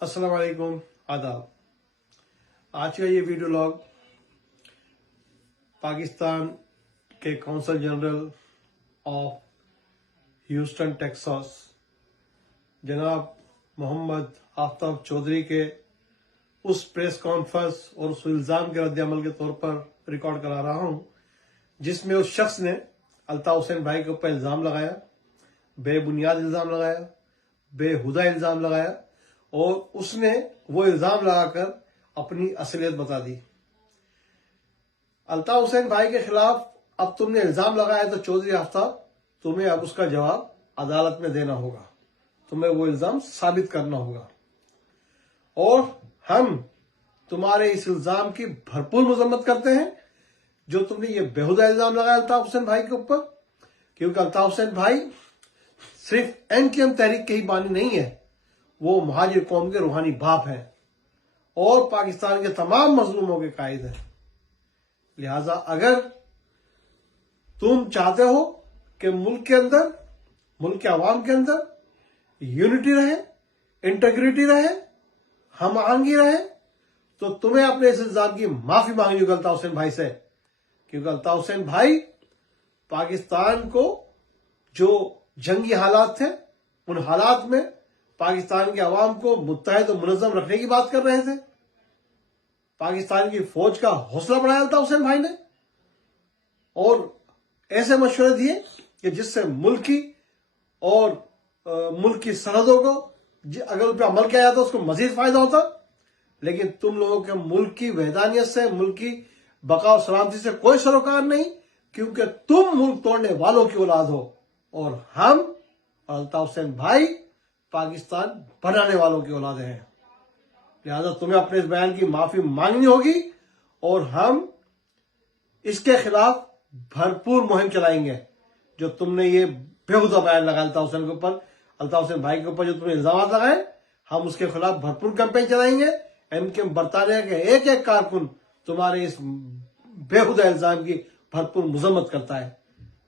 अस्सलाम वालेकुम, आदाब। आज का ये वीडियो लॉग पाकिस्तान के consul general of Houston Texas जनाब मोहम्मद आफ्ताब चौधरी के उस प्रेस कॉन्फ्रेंस और उस इल्जाम के रद्द-ए-अमल के तौर पर रिकॉर्ड करा रहा हूं जिसमें उस शख्स ने अल्ताफ हुसैन भाई के ऊपर इल्जाम लगाया, बेबुनियाद इल्जाम लगाया, बेहुदा इल्जाम लगाया और उसने वो इल्जाम लगाकर अपनी असलियत बता दी। अल्ताफ हुसैन भाई के खिलाफ अब तुमने इल्जाम लगाया तो चौधरी आफ्ताब तुम्हें अब उसका जवाब अदालत में देना होगा, तुम्हें वो इल्जाम साबित करना होगा और हम तुम्हारे इस इल्जाम की भरपूर मजम्मत करते हैं जो तुमने ये बेहुदा इल्जाम लगाया अल्ताफ हुसैन भाई के ऊपर। क्योंकि अल्ताफ हुसैन भाई सिर्फ एनकेएम तहरीक के ही बानी नहीं है, वो महाजिर कौम के रूहानी बाप हैं और पाकिस्तान के तमाम मजलूमों के कायद हैं। लिहाजा अगर तुम चाहते हो कि मुल्क के अंदर, मुल्क के अवाम के अंदर यूनिटी रहे, इंटीग्रिटी रहे, हम आहंगी रहे, तो तुम्हें अपने इस इल्जाम की माफी मांगनी होगी अल्ताफ हुसैन भाई से। क्योंकि अल्ताफ हुसैन भाई पाकिस्तान को जो जंगी हालात थे उन हालात में पाकिस्तान के अवाम को मुत्तहद और मुनज़्ज़म रखने की बात कर रहे थे। पाकिस्तान की फौज का हौसला बढ़ाया अल्ताफ हुसैन भाई ने और ऐसे मशवरे दिए कि जिससे मुल्की और मुल्क की सरहदों को अगर उन पर अमल किया जाता उसको मजीद फायदा होता। लेकिन तुम लोगों के मुल्क की वहदानियत से, मुल्क की बका और सलामती से कोई सरोकार नहीं, क्योंकि तुम मुल्क तोड़ने वालों की औलाद हो और हम और अल्ताफ हुसैन भाई पाकिस्तान बनाने वालों की औलाद हैं। लिहाजा तुम्हें अपने इस बयान की माफी मांगनी होगी और हम इसके खिलाफ भरपूर मुहिम चलाएंगे। जो तुमने ये बेहुदा बयान लगाया अल्ताफ हुसैन के ऊपर, अल्ताफ हुसैन भाई के ऊपर जो तुमने इल्जाम लगाए, हम उसके खिलाफ भरपूर कैंपेन चलाएंगे। एनकेएम बरतानिया के एक एक कारकुन तुम्हारे इस बेहुदा इल्जाम की भरपूर मजम्मत करता है।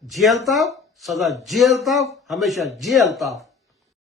जी अल्ताफ, सदा जी अल्ताफ, हमेशा जी अल्ताफ।